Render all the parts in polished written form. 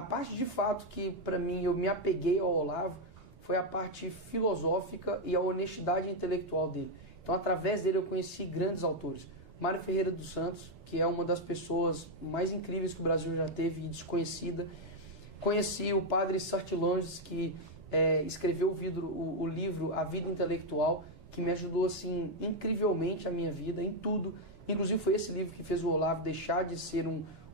a parte de fato que para mim eu me apeguei ao Olavo foi a parte filosófica e a honestidade intelectual dele. Então através dele eu conheci grandes autores. Mário Ferreira dos Santos, que é uma das pessoas mais incríveis que o Brasil já teve e desconhecida. Conheci o padre Sartilonges, que escreveu o livro A Vida Intelectual, que me ajudou assim incrivelmente a minha vida, em tudo. Inclusive foi esse livro que fez o Olavo deixar de ser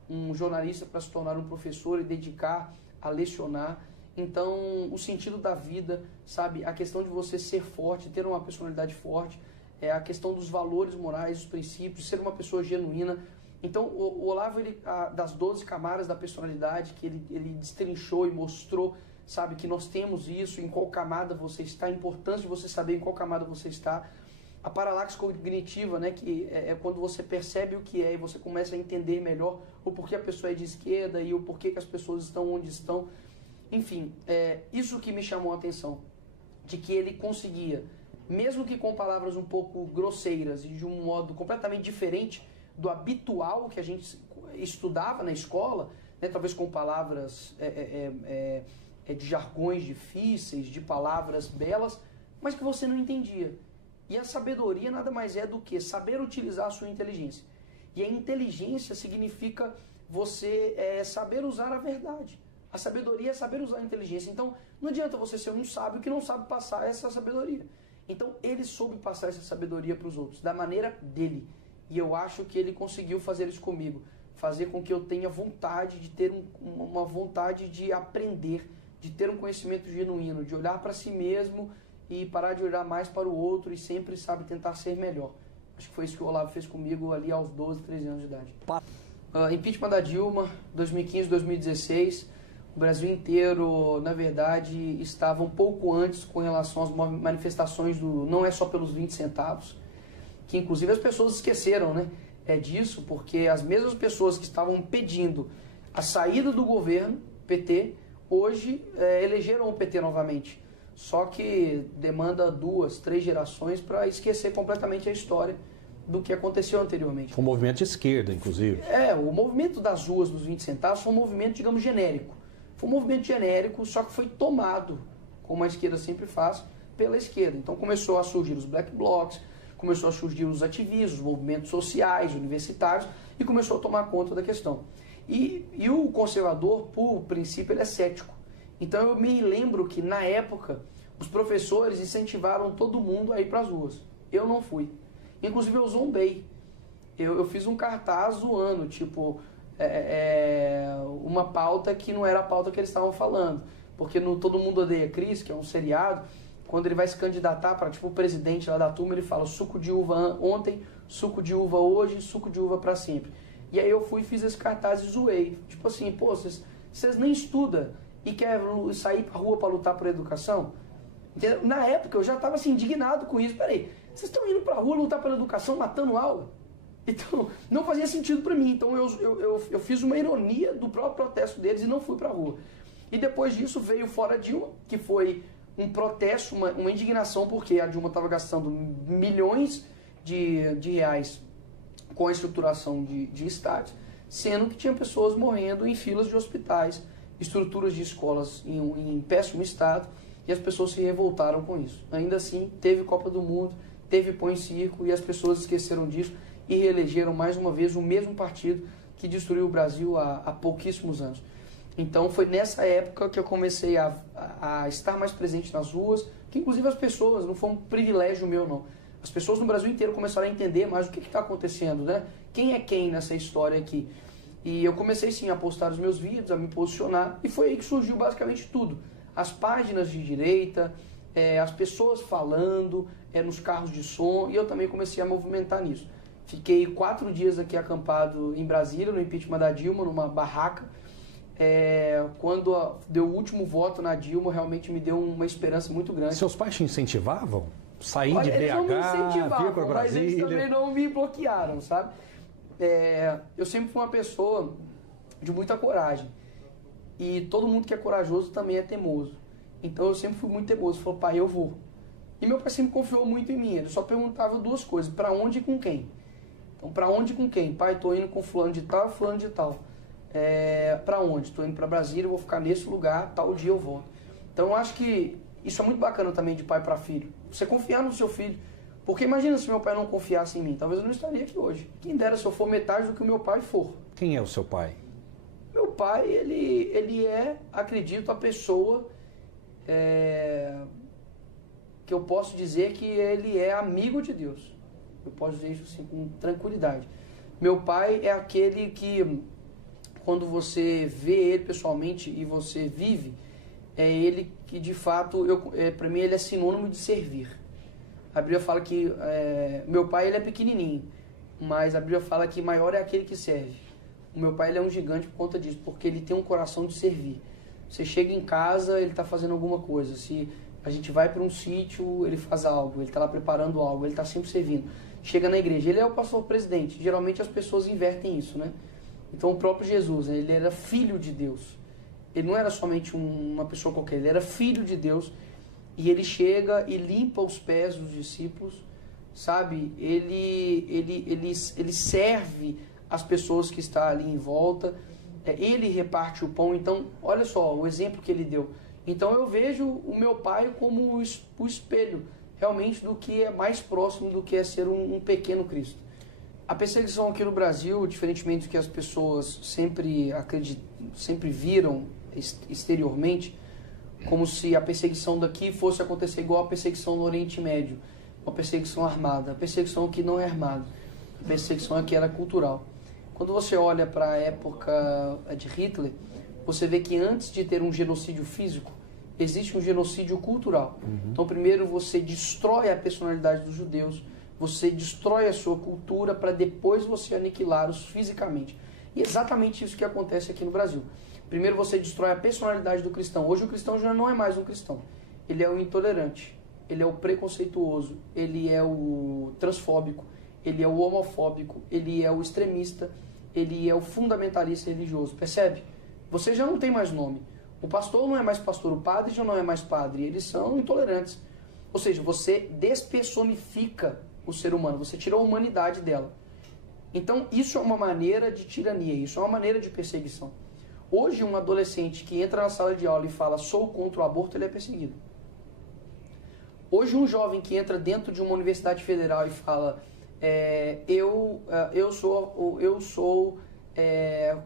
um jornalista para se tornar um professor e dedicar a lecionar. Então, o sentido da vida, sabe, a questão de você ser forte, ter uma personalidade forte, a questão dos valores morais, dos princípios, ser uma pessoa genuína. Então, o Olavo, das 12 camadas da personalidade que ele destrinchou e mostrou, sabe, que nós temos isso, em qual camada você está, a importância de você saber em qual camada você está. A paralaxe cognitiva, né, que é quando você percebe o que é e você começa a entender melhor o porquê a pessoa é de esquerda e o porquê que as pessoas estão onde estão. Enfim, isso que me chamou a atenção, de que ele conseguia, mesmo que com palavras um pouco grosseiras e de um modo completamente diferente do habitual que a gente estudava na escola, né, talvez com palavras de jargões difíceis, de palavras belas, mas que você não entendia. E a sabedoria nada mais é do que saber utilizar a sua inteligência. E a inteligência significa você saber usar a verdade. A sabedoria é saber usar a inteligência. Então, não adianta você ser um sábio que não sabe passar essa sabedoria. Então, ele soube passar essa sabedoria para os outros, da maneira dele. E eu acho que ele conseguiu fazer isso comigo. Fazer com que eu tenha vontade de ter uma vontade de aprender, de ter um conhecimento genuíno, de olhar para si mesmo e parar de olhar mais para o outro e sempre, sabe, tentar ser melhor. Acho que foi isso que o Olavo fez comigo ali aos 12, 13 anos de idade. Impeachment da Dilma, 2015, 2016. O Brasil inteiro, na verdade, estava um pouco antes com relação às manifestações do não é só pelos 20 centavos, que inclusive as pessoas esqueceram, né, disso, porque as mesmas pessoas que estavam pedindo a saída do governo, PT, hoje elegeram o PT novamente. Só que demanda 2, 3 gerações para esquecer completamente a história do que aconteceu anteriormente. Foi um movimento de esquerda, inclusive. O movimento das ruas dos 20 centavos foi um movimento, digamos, genérico. Foi um movimento genérico, só que foi tomado, como a esquerda sempre faz, pela esquerda. Então começou a surgir os black blocs, começou a surgir os ativistas, os movimentos sociais, universitários, e começou a tomar conta da questão. E o conservador, por princípio, ele é cético. Então eu me lembro que, na época, os professores incentivaram todo mundo a ir para as ruas. Eu não fui. Inclusive eu zombei. Eu fiz um cartaz zoando, tipo, uma pauta que não era a pauta que eles estavam falando. Porque no Todo Mundo Odeia Chris, que é um seriado, quando ele vai se candidatar para, tipo, o presidente lá da turma, ele fala suco de uva ontem, suco de uva hoje, suco de uva para sempre. E aí eu fui e fiz esse cartaz e zoei. Tipo assim, pô, vocês nem estudam e querem sair pra rua para lutar por educação? Entendeu? Na época eu já estava assim, indignado com isso. Peraí, vocês estão indo pra rua lutar pela educação, matando aula? Então, não fazia sentido para mim. Então eu fiz uma ironia do próprio protesto deles e não fui pra rua. E depois disso veio o Fora Dilma, que foi um protesto, uma indignação, porque a Dilma estava gastando milhões de reais com a estruturação de estádios, sendo que tinha pessoas morrendo em filas de hospitais, estruturas de escolas em péssimo estado, e as pessoas se revoltaram com isso. Ainda assim, teve Copa do Mundo, teve Põe Circo, e as pessoas esqueceram disso e reelegeram mais uma vez o mesmo partido que destruiu o Brasil há pouquíssimos anos. Então foi nessa época que eu comecei a estar mais presente nas ruas, que inclusive as pessoas, não foi um privilégio meu não, as pessoas no Brasil inteiro começaram a entender mais o que está acontecendo, né? Quem é quem nessa história aqui? E eu comecei sim a postar os meus vídeos, a me posicionar, e foi aí que surgiu basicamente tudo. As páginas de direita, as pessoas falando, nos carros de som, e eu também comecei a movimentar nisso. Fiquei 4 dias aqui acampado em Brasília, no impeachment da Dilma, numa barraca. Quando deu o último voto na Dilma, realmente me deu uma esperança muito grande. Seus pais te incentivavam? Sair de Eles não me BH, incentivavam, vir para mas Brasília? eles também não me bloquearam, sabe? Eu sempre fui uma pessoa de muita coragem. E todo mundo que é corajoso também é teimoso. Então eu sempre fui muito teimoso. Falei, pai, eu vou. E meu pai sempre confiou muito em mim. Ele só perguntava 2 coisas: para onde e com quem? Então, para onde e com quem? Pai, tô indo com fulano de tal e fulano de tal. para onde? Estou indo para Brasília, eu vou ficar nesse lugar, tal dia eu volto. Então eu acho que isso é muito bacana também de pai para filho. Você confiar no seu filho. Porque imagina se meu pai não confiasse em mim, talvez eu não estaria aqui hoje. Quem dera se eu for metade do que o meu pai for. Quem é o seu pai? Meu pai, ele é, acredito, a pessoa que eu posso dizer que ele é amigo de Deus. Eu posso dizer isso assim com tranquilidade. Meu pai é aquele que, quando você vê ele pessoalmente e você vive, é ele que de fato, para mim ele é sinônimo de servir. A Bíblia fala que meu pai ele é pequenininho, mas a Bíblia fala que maior é aquele que serve. O meu pai ele é um gigante por conta disso, porque ele tem um coração de servir. Você chega em casa, ele está fazendo alguma coisa. Se a gente vai para um sítio, ele faz algo, ele está lá preparando algo, ele está sempre servindo. Chega na igreja, ele é o pastor presidente. Geralmente as pessoas invertem isso, né? Então o próprio Jesus, ele era filho de Deus. Ele não era somente uma pessoa qualquer, ele era filho de Deus. E ele chega e limpa os pés dos discípulos, sabe? Ele serve as pessoas que estão ali em volta. Ele reparte o pão. Então, olha só o exemplo que ele deu. Então eu vejo o meu pai como o espelho, realmente, do que é mais próximo do que é ser um pequeno Cristo. A perseguição aqui no Brasil, diferentemente do que as pessoas sempre viram exteriormente, como se a perseguição daqui fosse acontecer igual a perseguição no Oriente Médio, uma perseguição armada. A perseguição aqui não é armada, a perseguição aqui era cultural. Quando você olha para a época de Hitler, você vê que antes de ter um genocídio físico, existe um genocídio cultural. Então primeiro você destrói a personalidade dos judeus, você destrói a sua cultura para depois você aniquilá-los fisicamente. E é exatamente isso que acontece aqui no Brasil. Primeiro você destrói a personalidade do cristão. Hoje o cristão já não é mais um cristão. Ele é o intolerante, ele é o preconceituoso, ele é o transfóbico, ele é o homofóbico, ele é o extremista, ele é o fundamentalista religioso. Percebe? Você já não tem mais nome. O pastor não é mais pastor, o padre já não é mais padre. Eles são intolerantes. Ou seja, você despersonifica o ser humano, você tira a humanidade dela. Então isso é uma maneira de tirania, isso é uma maneira de perseguição. Hoje, um adolescente que entra na sala de aula e fala sou contra o aborto, ele é perseguido. Hoje, um jovem que entra dentro de uma universidade federal e fala eu sou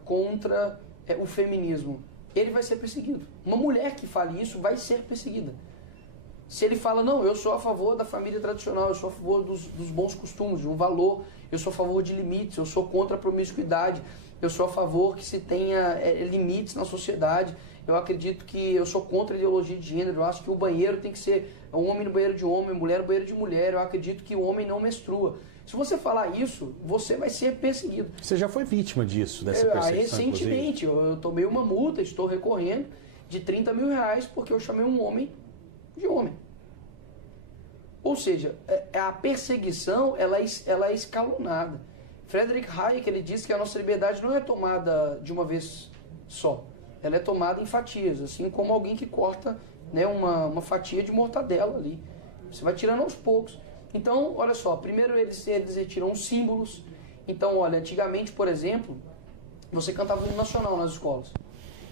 contra o feminismo, ele vai ser perseguido. Uma mulher que fale isso vai ser perseguida. Se ele fala, não, eu sou a favor da família tradicional, eu sou a favor dos bons costumes, de um valor, eu sou a favor de limites, eu sou contra a promiscuidade, eu sou a favor que se tenha limites na sociedade, eu acredito que eu sou contra a ideologia de gênero, eu acho que o banheiro tem que ser um homem no banheiro de homem, mulher no banheiro de mulher, eu acredito que o homem não menstrua. Se você falar isso, você vai ser perseguido. Você já foi vítima disso, dessa perseguição? Recentemente, eu tomei uma multa, estou recorrendo de R$30 mil porque eu chamei um homem de homem. Ou seja, a perseguição ela é escalonada. Friedrich Hayek ele diz que a nossa liberdade não é tomada de uma vez só. Ela é tomada em fatias, assim como alguém que corta, né, uma fatia de mortadela ali. Você vai tirando aos poucos. Então, olha só, primeiro eles retiram os símbolos. Então, olha, antigamente, por exemplo, você cantava o hino nacional nas escolas.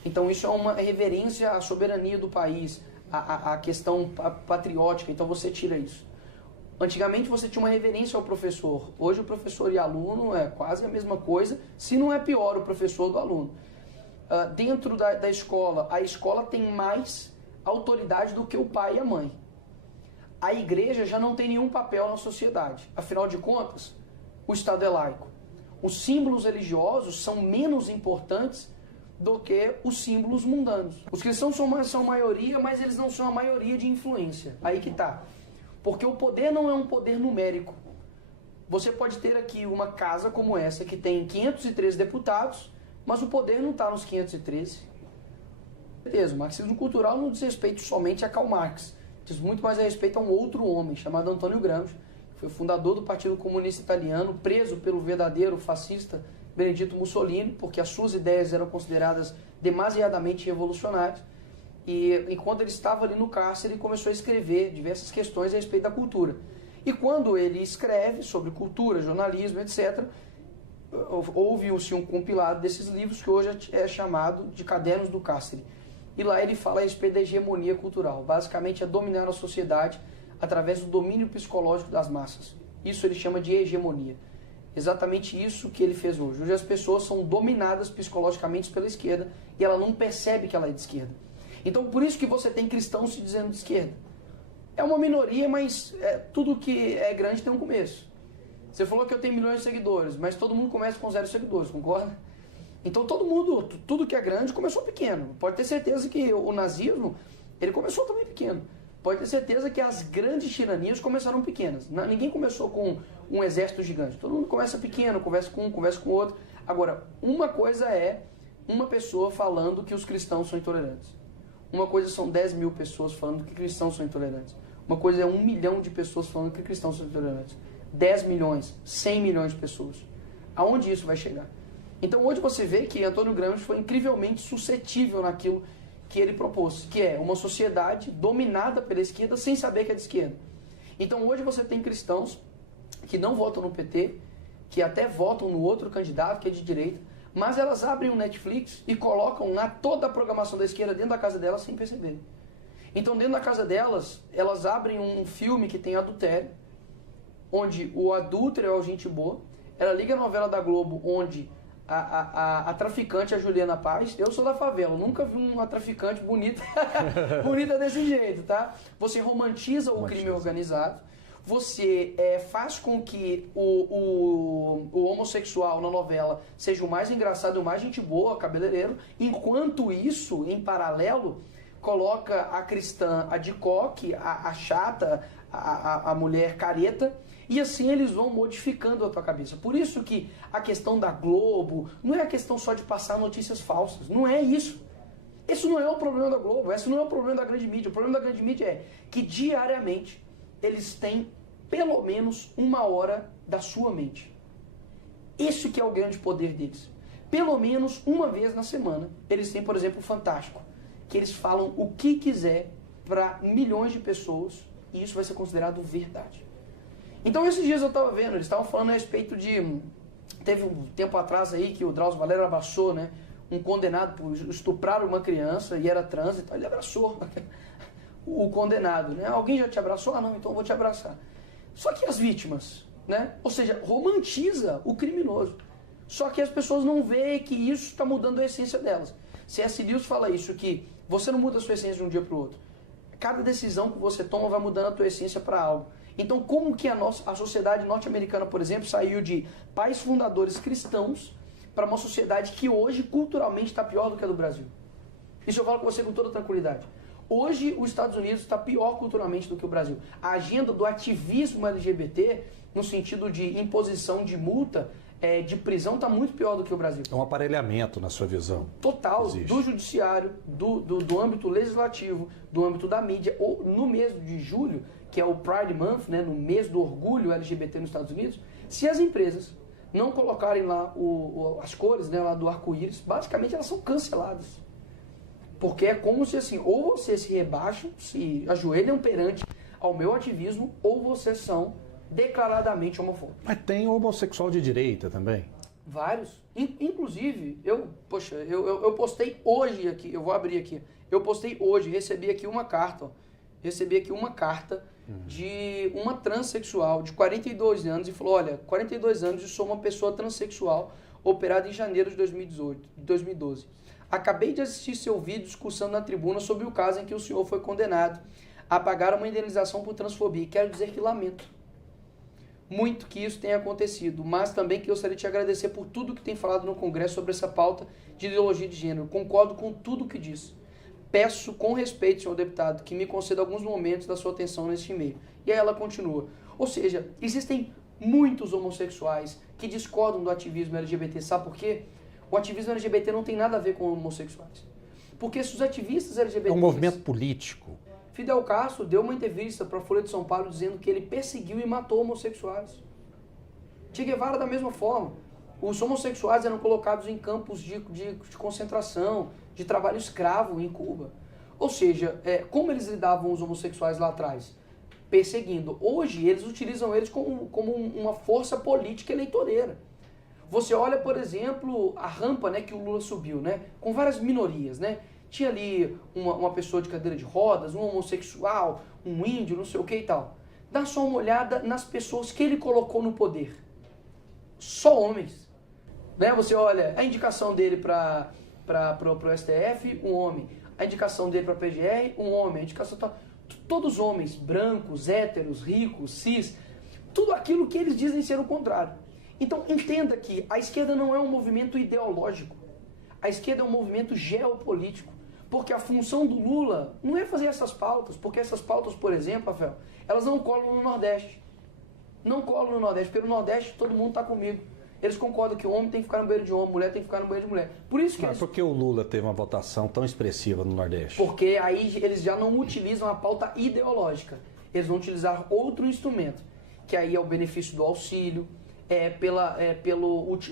Então, isso é uma reverência à soberania do país, à questão patriótica. Então, você tira isso. Antigamente, você tinha uma reverência ao professor. Hoje, o professor e aluno é quase a mesma coisa, se não é pior o professor do aluno. Dentro da escola, a escola tem mais autoridade do que o pai e a mãe. A igreja já não tem nenhum papel na sociedade. Afinal de contas, o Estado é laico. Os símbolos religiosos são menos importantes do que os símbolos mundanos. Os cristãos são maioria, mas eles não são a maioria de influência. Aí que tá. Porque o poder não é um poder numérico. Você pode ter aqui uma casa como essa, que tem 513 deputados, mas o poder não está nos 513. Beleza, o marxismo cultural não diz respeito somente a Karl Marx. Diz muito mais a respeito a um outro homem, chamado Antônio Gramsci, que foi fundador do Partido Comunista Italiano, preso pelo verdadeiro fascista Benedito Mussolini, porque as suas ideias eram consideradas demasiadamente revolucionárias. E enquanto ele estava ali no cárcere, ele começou a escrever diversas questões a respeito da cultura. E quando ele escreve sobre cultura, jornalismo, etc., houve-se um compilado desses livros que hoje é chamado de Cadernos do Cárcere. E lá ele fala a respeito da hegemonia cultural. Basicamente é dominar a sociedade através do domínio psicológico das massas. Isso ele chama de hegemonia. Exatamente isso que ele fez hoje. Hoje as pessoas são dominadas psicologicamente pela esquerda e ela não percebe que ela é de esquerda. Então por isso que você tem cristãos se dizendo de esquerda. É uma minoria, mas tudo que é grande tem um começo. Você falou que eu tenho milhões de seguidores, mas todo mundo começa com 0 seguidores, concorda? Então todo mundo, tudo que é grande começou pequeno. Pode ter certeza que o nazismo, ele começou também pequeno. Pode ter certeza que as grandes tiranias começaram pequenas. Ninguém começou com um exército gigante. Todo mundo começa pequeno, conversa com um, conversa com o outro. Agora, uma coisa é uma pessoa falando que os cristãos são intolerantes. Uma coisa são 10 mil pessoas falando que cristãos são intolerantes. Uma coisa é 1 milhão de pessoas falando que cristãos são intolerantes. 10 milhões, 100 milhões de pessoas. Aonde isso vai chegar? Então hoje você vê que Antônio Gramsci foi incrivelmente suscetível naquilo que ele propôs, que é uma sociedade dominada pela esquerda sem saber que é de esquerda. Então hoje você tem cristãos que não votam no PT, que até votam no outro candidato que é de direita, mas elas abrem um Netflix e colocam lá toda a programação da esquerda dentro da casa delas sem perceber. Então dentro da casa delas, elas abrem um filme que tem adultério, onde o adúltero é o gente boa. Ela liga a novela da Globo, onde a traficante é a Juliana Paz. Eu sou da favela, nunca vi uma traficante bonita, bonita desse jeito, tá? Você romantiza o crime organizado, você faz com que o homossexual na novela seja o mais engraçado, o mais gente boa, cabeleireiro. Enquanto isso, em paralelo, coloca a cristã, a de coque, a chata, a mulher careta, e assim eles vão modificando a tua cabeça. Por isso que a questão da Globo não é a questão só de passar notícias falsas. Não é isso. Esse não é o problema da Globo, esse não é o problema da grande mídia. O problema da grande mídia é que diariamente eles têm pelo menos 1 hora da sua mente. Isso que é o grande poder deles. Pelo menos uma vez na semana eles têm, por exemplo, o Fantástico, que eles falam o que quiser para milhões de pessoas e isso vai ser considerado verdade. Então esses dias eu estava vendo, eles estavam falando a respeito de... Teve um tempo atrás aí que o Drauzio Varela abraçou, né, um condenado por estuprar uma criança e era trans, então ele abraçou o condenado, né? Alguém já te abraçou? Ah não, então eu vou te abraçar. Só que as vítimas, né? Ou seja, romantiza o criminoso. Só que as pessoas não veem que isso está mudando a essência delas. C.S. Lewis fala isso, que você não muda a sua essência de um dia para o outro. Cada decisão que você toma vai mudando a tua essência para algo. Então, como que a sociedade norte-americana, por exemplo, saiu de pais fundadores cristãos para uma sociedade que hoje, culturalmente, está pior do que a do Brasil? Isso eu falo com você com toda tranquilidade. Hoje, os Estados Unidos está pior culturalmente do que o Brasil. A agenda do ativismo LGBT, no sentido de imposição de multa, de prisão, está muito pior do que o Brasil. É um aparelhamento, na sua visão. Total, do judiciário, do âmbito legislativo, do âmbito da mídia. Ou no mês de julho, que é o Pride Month, né, no mês do orgulho LGBT nos Estados Unidos, se as empresas não colocarem lá as cores, né, lá do arco-íris, basicamente elas são canceladas. Porque é como se assim, ou vocês se rebaixam, se ajoelham perante ao meu ativismo, ou vocês são declaradamente homofóbicos. Mas tem homossexual de direita também? Vários. Inclusive, eu postei hoje aqui, eu vou abrir aqui, eu postei hoje, recebi aqui uma carta, de uma transexual de 42 anos e falou, olha, 42 anos, eu sou uma pessoa transexual operada em janeiro de 2012. Acabei de assistir seu vídeo discussando na tribuna sobre o caso em que o senhor foi condenado a pagar uma indenização por transfobia. Quero dizer que lamento muito que isso tenha acontecido, mas também que gostaria de te agradecer por tudo que tem falado no Congresso sobre essa pauta de ideologia de gênero. Concordo com tudo que disse. Peço com respeito, senhor deputado, que me conceda alguns momentos da sua atenção neste e-mail. E aí ela continua. Ou seja, existem muitos homossexuais que discordam do ativismo LGBT. Sabe por quê? O ativismo LGBT não tem nada a ver com homossexuais. Porque se os ativistas LGBT... É um movimento político. Fidel Castro deu uma entrevista para a Folha de São Paulo dizendo que ele perseguiu e matou homossexuais. Che Guevara da mesma forma. Os homossexuais eram colocados em campos de concentração, de trabalho escravo em Cuba. Ou seja, como eles lidavam os homossexuais lá atrás? Perseguindo. Hoje, eles utilizam eles como uma força política eleitoreira. Você olha, por exemplo, a rampa, né, que o Lula subiu, né, com várias minorias, né? Tinha ali uma pessoa de cadeira de rodas, um homossexual, um índio, não sei o que e tal. Dá só uma olhada nas pessoas que ele colocou no poder. Só homens. Né? Você olha a indicação dele para o STF, um homem. A indicação dele para a PGR, um homem. A indicação todos homens, brancos, héteros, ricos, cis, tudo aquilo que eles dizem ser o contrário. Então entenda que a esquerda não é um movimento ideológico. A esquerda é um movimento geopolítico. Porque a função do Lula não é fazer essas pautas, porque essas pautas, por exemplo, Rafael, elas não colam no Nordeste. Não colam no Nordeste, porque no Nordeste todo mundo está comigo. Eles concordam que o homem tem que ficar no banheiro de homem, mulher tem que ficar no banheiro de mulher. Por isso que Mas por que o Lula teve uma votação tão expressiva no Nordeste? Porque aí eles já não utilizam a pauta ideológica. Eles vão utilizar outro instrumento, que aí é o benefício do auxílio,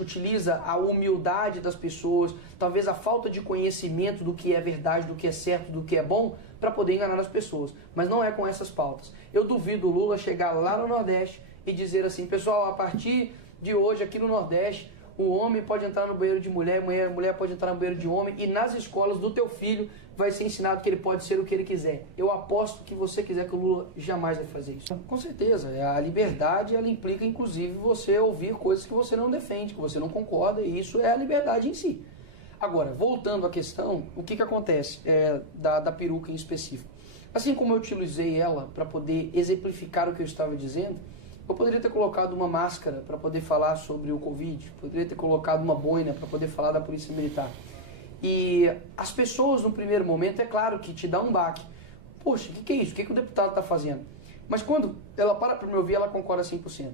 utiliza a humildade das pessoas, talvez a falta de conhecimento do que é verdade, do que é certo, do que é bom, para poder enganar as pessoas. Mas não é com essas pautas. Eu duvido o Lula chegar lá no Nordeste e dizer assim, pessoal, a partir de hoje aqui no Nordeste, o homem pode entrar no banheiro de mulher, a mulher pode entrar no banheiro de homem, e nas escolas do teu filho vai ser ensinado que ele pode ser o que ele quiser. Eu aposto que você quiser que o Lula jamais vai fazer isso. Com certeza, a liberdade ela implica inclusive você ouvir coisas que você não defende, que você não concorda, e isso é a liberdade em si. Agora, voltando à questão, o que acontece da peruca em específico? Assim como eu utilizei ela para poder exemplificar o que eu estava dizendo, eu poderia ter colocado uma máscara para poder falar sobre o Covid, poderia ter colocado uma boina para poder falar da Polícia Militar. E as pessoas, no primeiro momento, é claro que te dá um baque. Poxa, o que é isso? O que o deputado está fazendo? Mas quando ela para me ouvir, ela concorda 100%.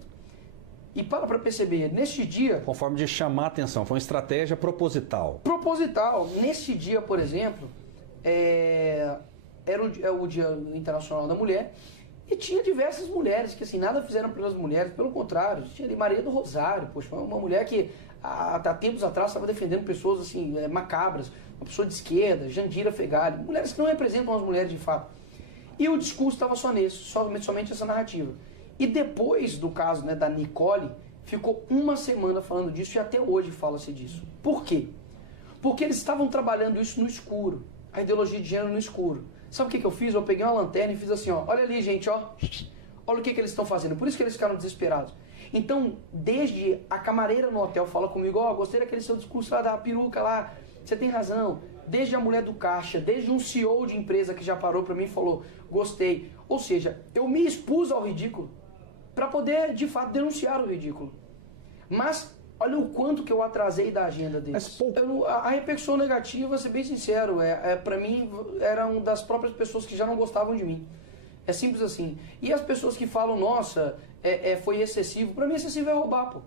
E para perceber, neste dia... Conforme de chamar a atenção, foi uma estratégia proposital. Proposital. Neste dia, por exemplo, era o Dia Internacional da Mulher, e tinha diversas mulheres que assim, nada fizeram pelas mulheres, pelo contrário. Tinha ali Maria do Rosário, poxa, uma mulher que há tempos atrás estava defendendo pessoas assim, macabras, uma pessoa de esquerda, Jandira Fegali, mulheres que não representam as mulheres de fato. E o discurso estava só nisso, somente essa narrativa. E depois do caso, né, da Nicole, ficou uma semana falando disso e até hoje fala-se disso. Por quê? Porque eles estavam trabalhando isso no escuro, a ideologia de gênero no escuro. Sabe o que eu fiz? Eu peguei uma lanterna e fiz assim, ó, olha ali, gente, ó, olha o que eles estão fazendo. Por isso que eles ficaram desesperados. Então, desde a camareira no hotel fala comigo, ó, gostei daquele seu discurso lá da peruca lá, você tem razão. Desde a mulher do caixa, desde um CEO de empresa que já parou pra mim e falou, gostei. Ou seja, eu me expus ao ridículo para poder, de fato, denunciar o ridículo. Mas olha o quanto que eu atrasei da agenda deles. A repercussão negativa, vou ser bem sincero, para mim, era uma das próprias pessoas que já não gostavam de mim. É simples assim. E as pessoas que falam, nossa, foi excessivo. Para mim, excessivo é roubar, pô.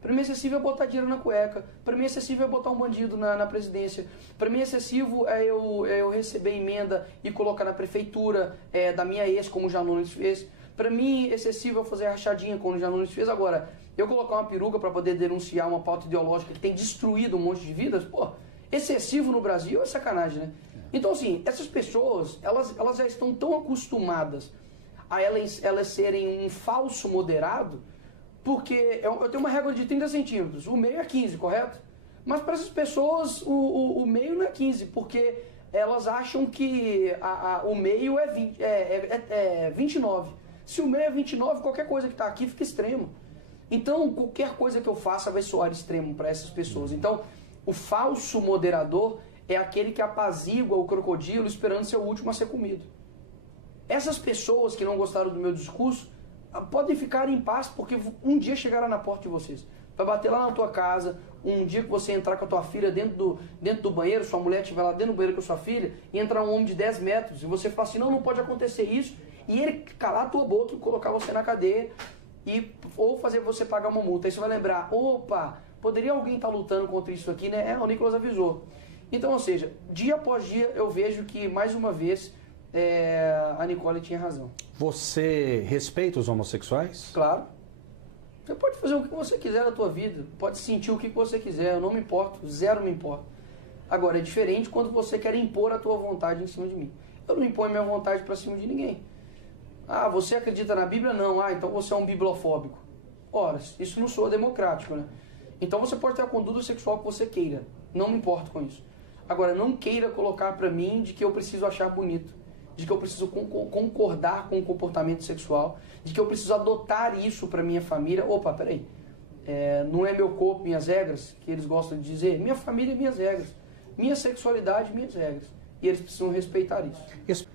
Para mim, excessivo é botar dinheiro na cueca. Para mim, excessivo é botar um bandido na presidência. Para mim, excessivo é eu receber emenda e colocar na prefeitura da minha ex, como o Janones fez. Para mim, excessivo é fazer rachadinha, como o Janones fez. Agora, eu colocar uma peruca para poder denunciar uma pauta ideológica que tem destruído um monte de vidas, pô, excessivo no Brasil é sacanagem, né? Então, assim, essas pessoas, elas já estão tão acostumadas a elas serem um falso moderado, porque eu tenho uma régua de 30 centímetros, o meio é 15, correto? Mas para essas pessoas, o meio não é 15, porque elas acham que o meio é 29. Se o meio é 29, qualquer coisa que está aqui fica extremo. Então, qualquer coisa que eu faça vai soar extremo para essas pessoas. Então, o falso moderador é aquele que apazigua o crocodilo esperando ser o último a ser comido. Essas pessoas que não gostaram do meu discurso podem ficar em paz, porque um dia chegará na porta de vocês. Vai bater lá na tua casa, um dia que você entrar com a tua filha dentro do banheiro, sua mulher estiver lá dentro do banheiro com a sua filha, e entrar um homem de 10 metros, e você falar assim, não pode acontecer isso, e ele calar a tua boca e colocar você na cadeia, ou fazer você pagar uma multa. Aí você vai lembrar, opa, poderia alguém estar lutando contra isso aqui, né? O Nicolas avisou. Então, ou seja, dia após dia eu vejo que, mais uma vez, a Nicole tinha razão. Você respeita os homossexuais? Claro. Você pode fazer o que você quiser na tua vida, pode sentir o que você quiser, eu não me importo, zero me importa. Agora, é diferente quando você quer impor a tua vontade em cima de mim. Eu não imponho minha vontade para cima de ninguém. Ah, você acredita na Bíblia? Não. Ah, então você é um bibliofóbico. Ora, isso não soa democrático, né? Então você pode ter a conduta sexual que você queira, não me importo com isso. Agora, não queira colocar pra mim de que eu preciso achar bonito, de que eu preciso concordar com o comportamento sexual, de que eu preciso adotar isso pra minha família. Opa, peraí, não é meu corpo, minhas regras, que eles gostam de dizer, minha família, minhas regras, minha sexualidade, minhas regras. E eles precisam respeitar isso.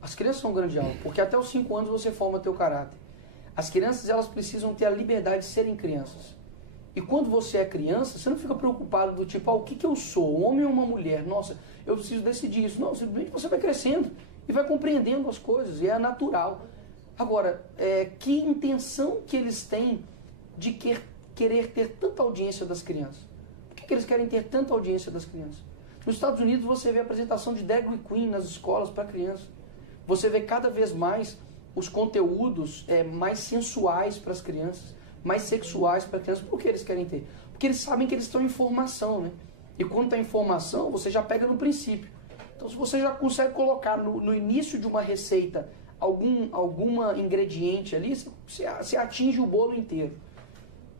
As crianças são um grande alvo, porque até os 5 anos você forma teu caráter. As crianças, elas precisam ter a liberdade de serem crianças. E quando você é criança, você não fica preocupado do tipo, o que eu sou, um homem ou uma mulher? Nossa, eu preciso decidir isso. Não, simplesmente você vai crescendo e vai compreendendo as coisas, e é natural. Agora, que intenção que eles têm de querer ter tanta audiência das crianças? Por que eles querem ter tanta audiência das crianças? Nos Estados Unidos você vê a apresentação de drag queen nas escolas para crianças. Você vê cada vez mais os conteúdos mais sensuais para as crianças, mais sexuais para as crianças. Por que eles querem ter? Porque eles sabem que eles estão em formação, né? E quando está em formação, você já pega no princípio. Então, se você já consegue colocar no início de uma receita alguma ingrediente ali, você atinge o bolo inteiro.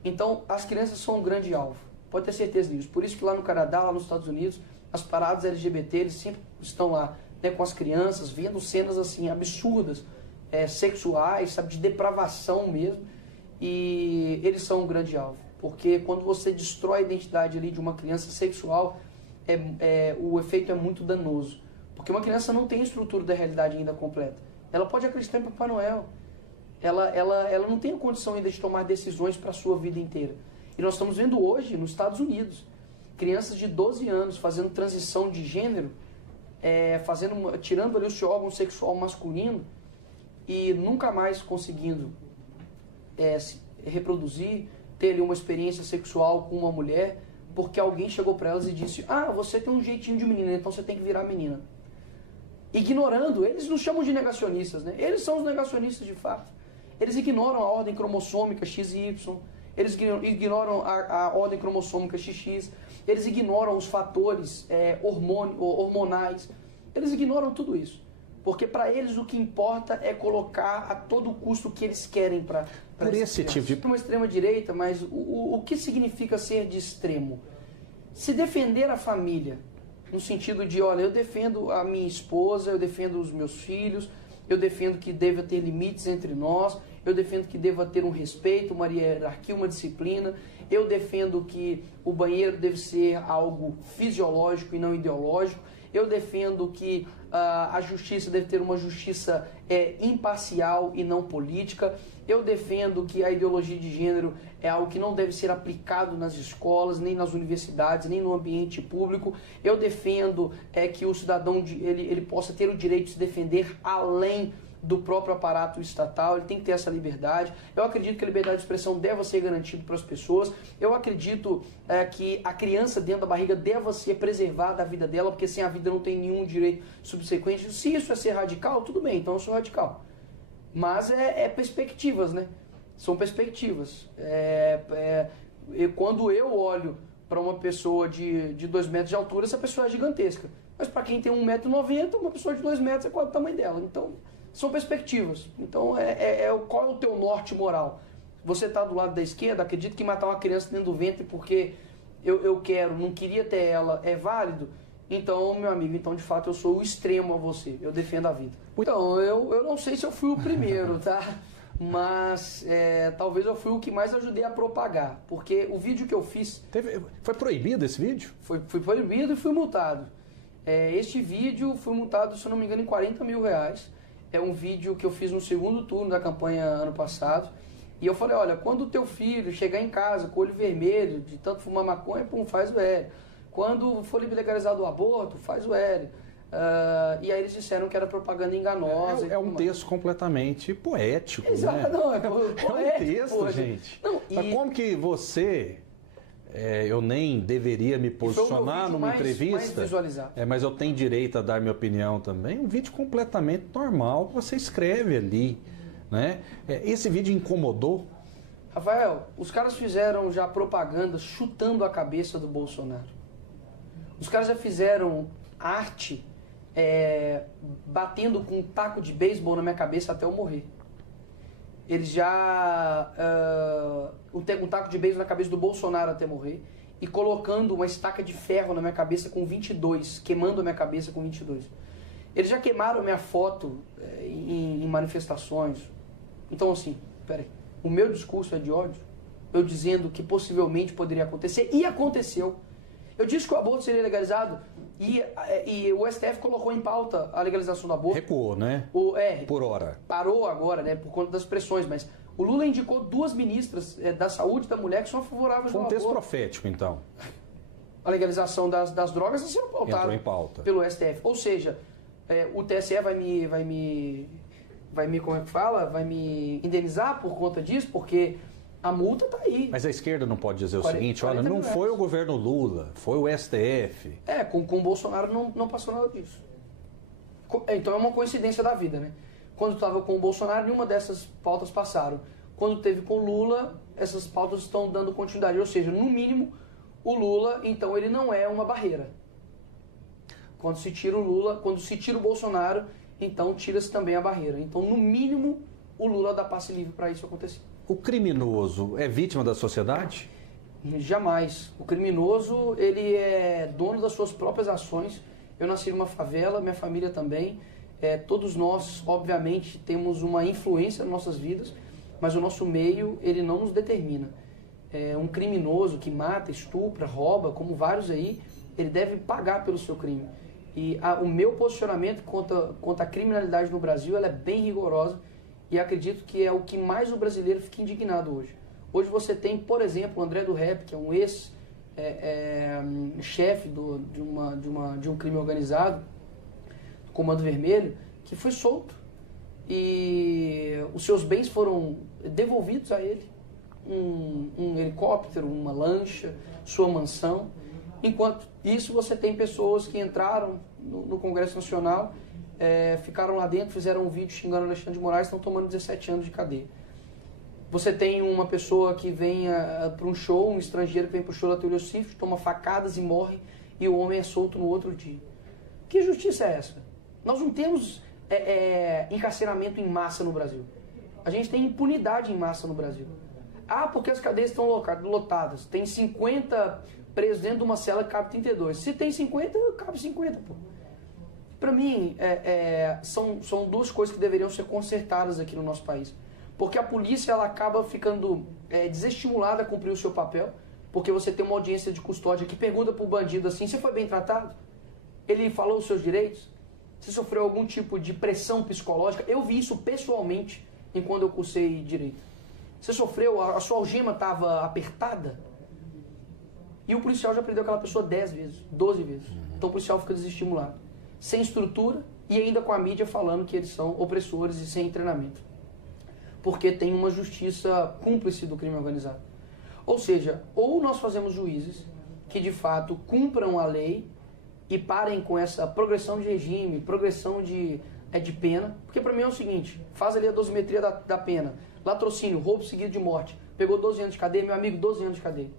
Então, as crianças são um grande alvo. Pode ter certeza disso. Por isso que lá no Canadá, lá nos Estados Unidos, as paradas LGBT, eles sempre estão lá, né, com as crianças, vendo cenas assim absurdas, sexuais, sabe, de depravação mesmo. E eles são um grande alvo. Porque quando você destrói a identidade ali de uma criança sexual, o efeito é muito danoso. Porque uma criança não tem a estrutura da realidade ainda completa. Ela pode acreditar em Papai Noel. Ela não tem a condição ainda de tomar decisões para a sua vida inteira. E nós estamos vendo hoje, nos Estados Unidos, crianças de 12 anos fazendo transição de gênero, tirando ali o seu órgão sexual masculino e nunca mais conseguindo se reproduzir, ter ali uma experiência sexual com uma mulher, porque alguém chegou para elas e disse, você tem um jeitinho de menina, então você tem que virar menina. Ignorando, eles nos chamam de negacionistas, né? Eles são os negacionistas de fato. Eles ignoram a ordem cromossômica X e Y, eles ignoram a ordem cromossômica XX, eles ignoram os fatores hormonais, eles ignoram tudo isso. Porque para eles o que importa é colocar a todo custo o que eles querem para esse tipo de... Uma extrema-direita, mas o que significa ser de extremo? Se defender a família, no sentido de, olha, eu defendo a minha esposa, eu defendo os meus filhos, eu defendo que deva ter limites entre nós, eu defendo que deva ter um respeito, uma hierarquia, uma disciplina, eu defendo que o banheiro deve ser algo fisiológico e não ideológico, eu defendo que a justiça deve ter uma justiça imparcial e não política, eu defendo que a ideologia de gênero é algo que não deve ser aplicado nas escolas, nem nas universidades, nem no ambiente público. Eu defendo que o cidadão ele possa ter o direito de se defender além do próprio aparato estatal, ele tem que ter essa liberdade. Eu acredito que a liberdade de expressão deva ser garantida para as pessoas. Eu acredito que a criança dentro da barriga deva ser preservada a vida dela, porque sem a vida não tem nenhum direito subsequente. Se isso é ser radical, tudo bem, então eu sou radical. Mas perspectivas, né? São perspectivas. Quando eu olho para uma pessoa de 2 metros de altura, essa pessoa é gigantesca. Mas para quem tem 1,90 m, uma pessoa de 2 metros é quase o tamanho dela. Então, são perspectivas. Então, qual é o teu norte moral? Você está do lado da esquerda, acredita que matar uma criança dentro do ventre porque eu quero, não queria ter ela, é válido? Então, meu amigo, de fato eu sou o extremo a você, eu defendo a vida. Então, eu não sei se eu fui o primeiro, tá? Mas talvez eu fui o que mais ajudei a propagar, porque o vídeo que eu fiz... Foi proibido esse vídeo? Foi proibido e fui multado. Este vídeo foi multado, se eu não me engano, em R$40 mil. É um vídeo que eu fiz no segundo turno da campanha ano passado. E eu falei, olha, quando o teu filho chegar em casa com o olho vermelho, de tanto fumar maconha, faz o L. Quando for legalizado o aborto, faz o L. E aí eles disseram que era propaganda enganosa. É um texto completamente poético, exato, né? Não, é poético, um texto, poxa. gente. Mas como que você... eu nem deveria me posicionar numa entrevista, mais visualizado. Mas eu tenho direito a dar minha opinião também. Um vídeo completamente normal que você escreve ali, né? Esse vídeo incomodou? Rafael, os caras fizeram já propaganda chutando a cabeça do Bolsonaro. Os caras já fizeram arte batendo com um taco de beisebol na minha cabeça até eu morrer. Eles já um taco de beisebol na cabeça do Bolsonaro até morrer e colocando uma estaca de ferro na minha cabeça com 22, queimando a minha cabeça com 22. Eles já queimaram a minha foto em manifestações. Então, assim, peraí, o meu discurso é de ódio? Eu dizendo que possivelmente poderia acontecer, e aconteceu. Eu disse que o aborto seria legalizado e o STF colocou em pauta a legalização do aborto. Recuou, né? Por hora. Parou agora, né, por conta das pressões, mas o Lula indicou 2 ministras da saúde da mulher que são favoráveis ao aborto. Foi um texto profético, então. A legalização das drogas está sendo pautada pelo STF. Ou seja, o TSE vai me como é que fala? Vai me indenizar por conta disso, porque a multa está aí. Mas a esquerda não pode dizer o seguinte, olha, não foi o governo Lula, foi o STF. Com o Bolsonaro não passou nada disso. Então é uma coincidência da vida, né? Quando estava com o Bolsonaro, nenhuma dessas pautas passaram. Quando teve com o Lula, essas pautas estão dando continuidade. Ou seja, no mínimo, o Lula, então, ele não é uma barreira. Quando se tira o Lula, quando se tira o Bolsonaro, então tira-se também a barreira. Então, no mínimo, o Lula dá passe livre para isso acontecer. O criminoso é vítima da sociedade? Jamais. O criminoso, ele é dono das suas próprias ações. Eu nasci numa favela, minha família também. Todos nós, obviamente, temos uma influência nas nossas vidas, mas o nosso meio, ele não nos determina. Um criminoso que mata, estupra, rouba, como vários aí, ele deve pagar pelo seu crime. E o meu posicionamento contra a criminalidade no Brasil, ela é bem rigorosa. E acredito que é o que mais o brasileiro fica indignado hoje. Hoje você tem, por exemplo, o André do Rap, que é um ex-chefe de um crime organizado, do Comando Vermelho, que foi solto. E os seus bens foram devolvidos a ele. Um helicóptero, uma lancha, sua mansão. Enquanto isso, você tem pessoas que entraram no Congresso Nacional, ficaram lá dentro, fizeram um vídeo xingando Alexandre de Moraes, estão tomando 17 anos de cadeia. Você tem uma pessoa que vem para um show, um estrangeiro que vem para o show da Taylor Swift, toma facadas e morre, e o homem é solto no outro dia. Que justiça é essa? Nós não temos encarceramento em massa no Brasil. A gente tem impunidade em massa no Brasil. Porque as cadeias estão lotadas. Tem 50 presos dentro de uma cela que cabe 32. Se tem 50, cabe 50, pô. Para mim, são 2 coisas que deveriam ser consertadas aqui no nosso país. Porque a polícia ela acaba ficando desestimulada a cumprir o seu papel, porque você tem uma audiência de custódia que pergunta para o bandido assim, você foi bem tratado? Ele falou os seus direitos? Você sofreu algum tipo de pressão psicológica? Eu vi isso pessoalmente enquanto eu cursei direito. Você sofreu, a sua algema estava apertada? E o policial já prendeu aquela pessoa 10 vezes, 12 vezes. Então o policial fica desestimulado. Sem estrutura e ainda com a mídia falando que eles são opressores e sem treinamento. Porque tem uma justiça cúmplice do crime organizado. Ou seja, ou nós fazemos juízes que de fato cumpram a lei e parem com essa progressão de regime, progressão de pena, porque para mim é o seguinte, faz ali a dosimetria da pena, latrocínio, roubo seguido de morte, pegou 12 anos de cadeia, meu amigo, 12 anos de cadeia.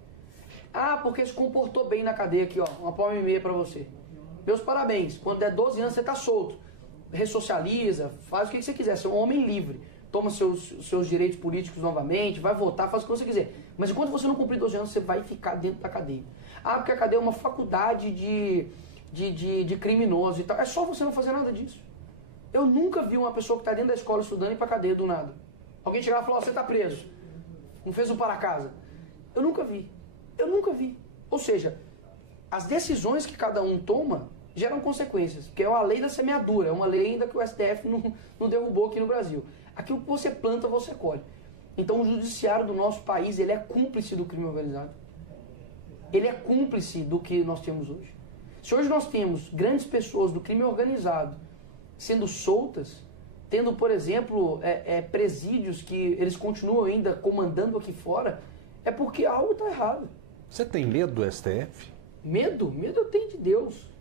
Porque se comportou bem na cadeia aqui, ó, uma palma e meia para você. Meus parabéns, quando der 12 anos você está solto, ressocializa, faz o que você quiser, você é um homem livre, toma seus direitos políticos novamente, vai votar, faz o que você quiser. Mas enquanto você não cumprir 12 anos, você vai ficar dentro da cadeia. Porque a cadeia é uma faculdade de criminosos e tal. É só você não fazer nada disso. Eu nunca vi uma pessoa que está dentro da escola estudando ir para a cadeia do nada. Alguém chegar e falar, você está preso. Não fez o para casa. Eu nunca vi. Ou seja, as decisões que cada um toma geram consequências, que é a lei da semeadura, é uma lei ainda que o STF não derrubou aqui no Brasil. Aqui o que você planta, você colhe. Então o judiciário do nosso país, ele é cúmplice do crime organizado. Ele é cúmplice do que nós temos hoje. Se hoje nós temos grandes pessoas do crime organizado sendo soltas, tendo, por exemplo, presídios que eles continuam ainda comandando aqui fora, é porque algo está errado. Você tem medo do STF? Medo? Medo eu tenho de Deus.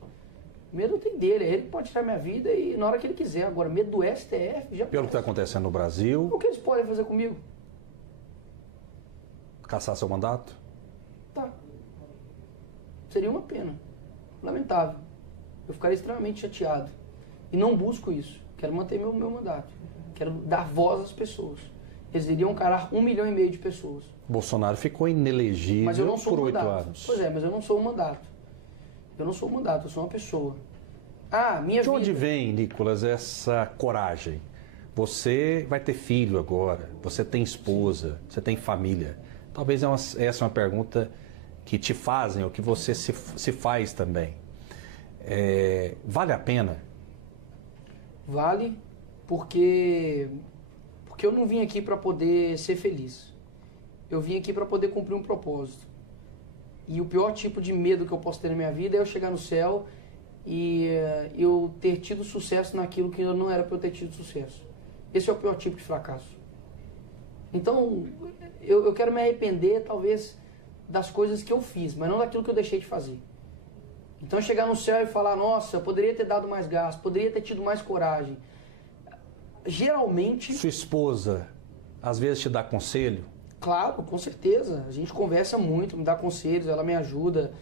Medo eu tenho dele. Ele pode tirar minha vida e na hora que ele quiser. Agora, medo do STF já... Pelo que está acontecendo no Brasil... O que eles podem fazer comigo? Cassar seu mandato? Tá. Seria uma pena. Lamentável. Eu ficaria extremamente chateado. E não busco isso. Quero manter meu mandato. Quero dar voz às pessoas. Eles iriam encarar 1,5 milhão de pessoas. Bolsonaro ficou inelegível Mas eu não sou por um 8 mandato. anos. Pois é, mas eu não sou um mandato. Eu não sou um mandato, eu sou uma pessoa. De onde vem, Nicolas, essa coragem? Você vai ter filho agora, você tem esposa, você tem família. Talvez essa é uma pergunta que te fazem ou que você se faz também. Vale a pena? Vale, porque eu não vim aqui para poder ser feliz. Eu vim aqui para poder cumprir um propósito. E o pior tipo de medo que eu posso ter na minha vida é eu chegar no céu e eu ter tido sucesso naquilo que não era para eu ter tido sucesso. Esse é o pior tipo de fracasso. Então, eu quero me arrepender, talvez, das coisas que eu fiz, mas não daquilo que eu deixei de fazer. Então, chegar no céu e falar, nossa, eu poderia ter dado mais gás, poderia ter tido mais coragem. Geralmente... Sua esposa, às vezes, te dá conselho? Claro, com certeza. A gente conversa muito, me dá conselhos, ela me ajuda.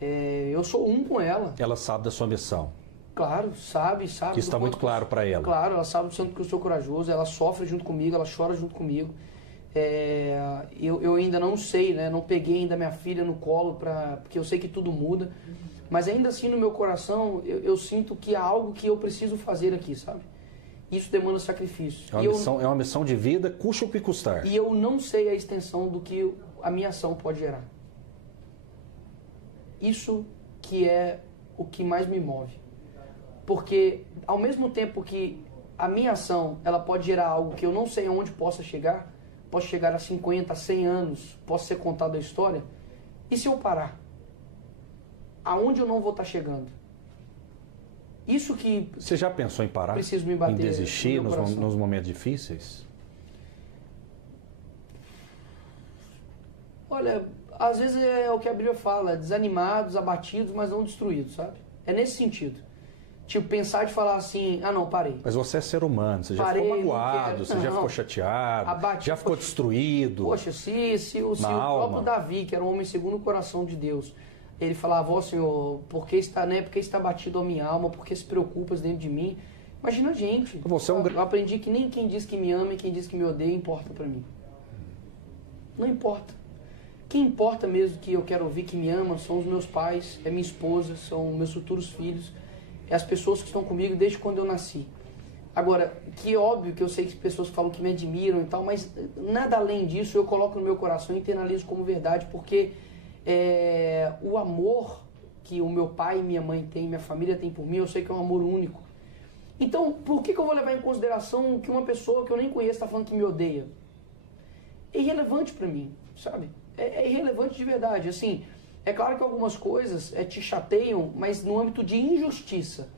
Eu sou um com ela. Ela sabe da sua missão? Claro, sabe. Que isso está muito claro para ela. Claro, ela sabe do tanto que eu sou corajoso, ela sofre junto comigo, ela chora junto comigo. Eu ainda não sei, né? Não peguei ainda minha filha no colo, porque eu sei que tudo muda. Mas ainda assim, no meu coração, eu sinto que há algo que eu preciso fazer aqui, sabe? Isso demanda sacrifício. É uma missão de vida, custe o que custar. E eu não sei a extensão do que a minha ação pode gerar. Isso que é o que mais me move. Porque, ao mesmo tempo que a minha ação ela pode gerar algo que eu não sei aonde possa chegar, posso chegar a 50, 100 anos, posso ser contado a história, e se eu parar? Aonde eu não vou estar chegando? Isso que... Você já pensou em parar? Preciso me bater em desistir no nos momentos difíceis? Olha, às vezes é o que a Bíblia fala, desanimados, abatidos, mas não destruídos, sabe? É nesse sentido. Tipo, pensar de falar assim, não, parei. Mas você é ser humano, você já ficou magoado, você já ficou chateado, já ficou destruído. Poxa, se o próprio Davi, que era um homem segundo o coração de Deus, ele falava, ó Senhor, por que está batido a minha alma, por que se preocupas dentro de mim? Imagina a gente. Eu aprendi que nem quem diz que me ama e quem diz que me odeia importa pra mim. Não importa. Quem importa mesmo que eu quero ouvir que me ama são os meus pais, é minha esposa, são meus futuros filhos, é as pessoas que estão comigo desde quando eu nasci. Agora, que é óbvio que eu sei que pessoas falam que me admiram e tal, mas nada além disso eu coloco no meu coração e internalizo como verdade, porque o amor que o meu pai e minha mãe têm, minha família tem por mim, eu sei que é um amor único. Então, por que eu vou levar em consideração que uma pessoa que eu nem conheço está falando que me odeia? É irrelevante para mim, sabe? É irrelevante de verdade. Assim, é claro que algumas coisas te chateiam, mas no âmbito de injustiça.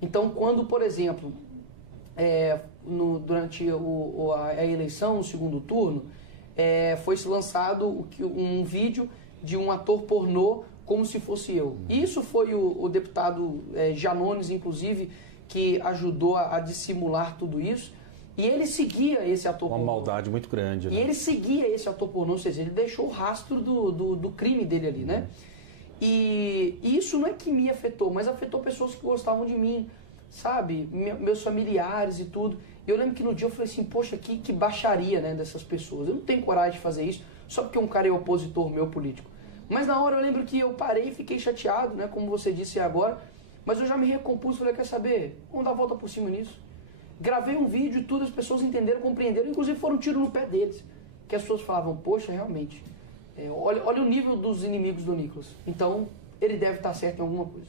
Então, quando, por exemplo, durante a eleição, no segundo turno, foi-se lançado um vídeo de um ator pornô como se fosse eu. Isso foi o deputado Janones, inclusive, que ajudou a dissimular tudo isso. E ele seguia esse ator pornô. Uma maldade muito grande, né? E ele seguia esse ator pornô, ou seja, ele deixou o rastro do crime dele ali, né? E isso não é que me afetou, mas afetou pessoas que gostavam de mim, sabe? Meus familiares e tudo. E eu lembro que no dia eu falei assim, poxa, que baixaria, né, dessas pessoas. Eu não tenho coragem de fazer isso só porque um cara é opositor meu político. Mas na hora eu lembro que eu parei e fiquei chateado, né, como você disse agora, mas eu já me recompus, falei, quer saber? Vamos dar a volta por cima nisso. Gravei um vídeo e tudo, as pessoas entenderam, compreenderam, inclusive foram um tiro no pé deles. Que as pessoas falavam, poxa, realmente, olha o nível dos inimigos do Nicolas. Então, ele deve estar certo em alguma coisa.